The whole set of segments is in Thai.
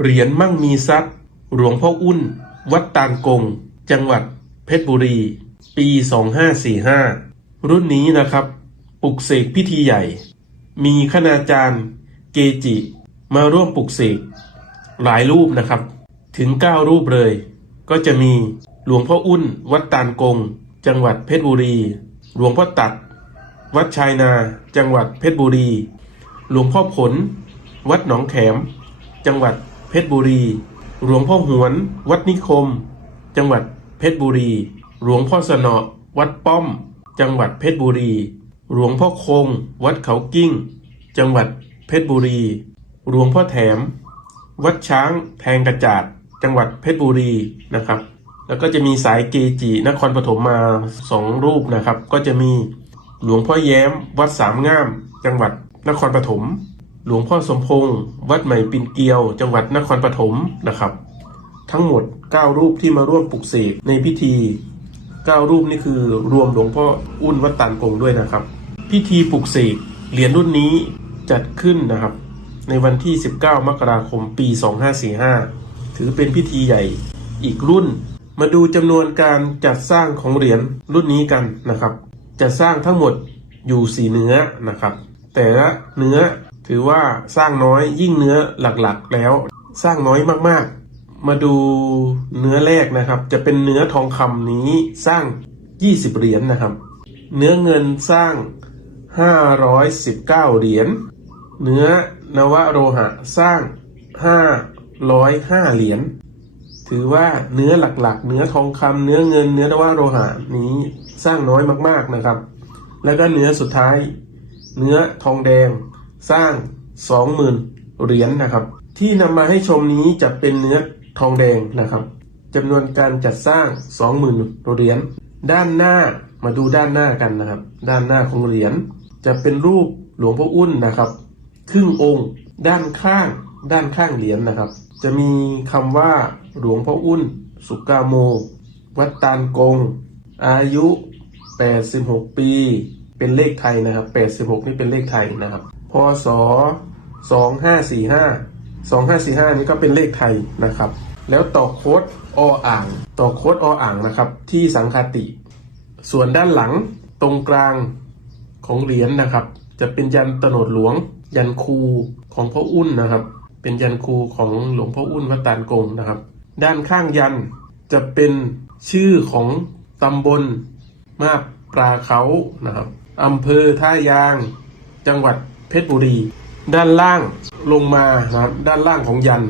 เหรียญมั่งมีทรัพย์ หลวงพ่ออุ้น วัดตาลกง จังหวัดเพชรบุรี ปี 2545 รุ่นนี้นะครับปลุกเสกพิธีใหญ่ มีคณาจารย์ เกจิ มาร่วมปลุกเสกหลายรูปนะครับ ถึง 9 รูปเลย ก็จะมีหลวงพ่ออุ้น วัดตาลกง จังหวัดเพชรบุรี หลวงพ่อตัด วัดชายนา จังหวัดเพชรบุรี หลวงพ่อผล วัดหนองแขม จังหวัด เพชรบุรี หลวงพ่อหวน วัดนิคม จังหวัดเพชรบุรี หลวงพ่อสนอวัดป้อม จังหวัดเพชรบุรี หลวงพ่อคง วัดเขากิ้ง จังหวัดเพชรบุรี หลวงพ่อแถม วัดช้างแทงกระจาด จังหวัดเพชรบุรีนะครับ แล้วก็จะมีสายเกจินครปฐมมาสองรูปนะครับ ก็จะมีหลวงพ่อแย้ม วัดสามงาม จังหวัดนครปฐม หลวงพ่อสมพงษ์วัดใหม่ปินเกลียว จังหวัดนครปฐมนะครับ ทั้งหมด 9 รูปที่มาร่วมปลุกเสกในพิธี 9 รูปนี่คือรวมหลวงพ่ออุ้นวัดตานกงด้วยนะครับ พิธีปลุกเสกเหรียญรุ่นนี้จัดขึ้นนะครับ ในวันที่ 19 มกราคมปี 2545 ถือเป็นพิธีใหญ่อีกรุ่น มาดูจำนวนการจัดสร้างของเหรียญรุ่นนี้กันนะครับจะสร้างทั้งหมดอยู่ 4 เนื้อนะครับ แต่ละเนื้อ ถือว่าสร้างน้อยยิ่งเนื้อหลักๆแล้ว สร้างน้อยมากๆ มาดูเนื้อแรกนะครับ จะเป็นเนื้อทองคำนี้สร้าง 20 เหรียญนะครับ เนื้อเงินสร้าง 519 เหรียญ เนื้อนวโรหะสร้าง 505 เหรียญ ถือว่าเนื้อหลักๆ เนื้อทองคำเนื้อเงิน เนื้อนวโรหะนี้สร้างน้อยมากๆนะครับ แล้วก็เนื้อสุดท้าย เนื้อทองแดง สร้าง 20,000 เหรียญนะครับ ที่นำมาให้ชมนี้จะเป็นเนื้อทองแดงนะครับจำนวนการจัดสร้าง 20,000 เหรียญด้านหน้ามาดูด้านหน้ากันนะครับ ด้านหน้าของเหรียญจะเป็นรูปหลวงพ่ออุ้นนะครับ ครึ่งองค์ ด้านข้าง ด้านข้างเหรียญนะครับ จะมีคำว่าหลวงพ่ออุ้น สุกาโม วัดตาลกง อายุ 86 ปี เป็นเลขไทยนะครับ 86 นี่เป็นเลขไทยนะครับ พศ 2545 2545 นี่ก็เป็นเลขไทยนะครับ แล้วต่อโค้ดออ่าง ต่อโค้ดออ่างนะครับ ที่สังคติ ส่วนด้านหลังตรงกลางของเหรียญนะครับ จะเป็นยันตโนดหลวง ยันคูของพ่ออุ้นนะครับ เป็นยันคูของหลวงพ่ออุ้นวัดตาลกงนะครับ ด้านข้างยันจะเป็นชื่อของตำบลมาบปลาเขานะครับอำเภอท่ายางจังหวัด เพชรบุรี ด้านล่างลงมานะด้านล่างของยัน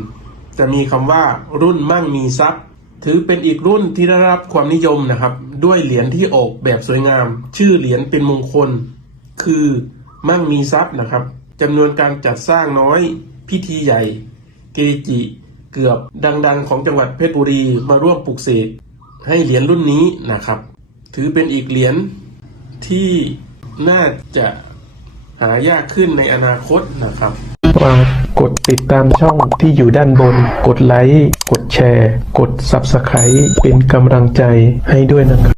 จะมีคำว่ารุ่นมั่งมีทรัพย์ ถือเป็นอีกรุ่นที่ได้รับความนิยมนะครับ ด้วยเหรียญที่ออกแบบสวยงาม ชื่อเหรียญเป็นมงคล คือมั่งมีทรัพย์นะครับจำนวนการจัดสร้างน้อยพิธีใหญ่ เกจิเกือบดังๆ ของจังหวัดเพชรบุรีมาร่วมปลุกเสกให้เหรียญรุ่นนี้นะครับ ถือเป็นอีกเหรียญที่น่าจะ หายากขึ้นในอนาคตนะครับฝากกดติดตามช่องที่อยู่ด้านบน กดไลค์ กดแชร์ กด Subscribe เป็นกำลังใจให้ด้วยนะครับ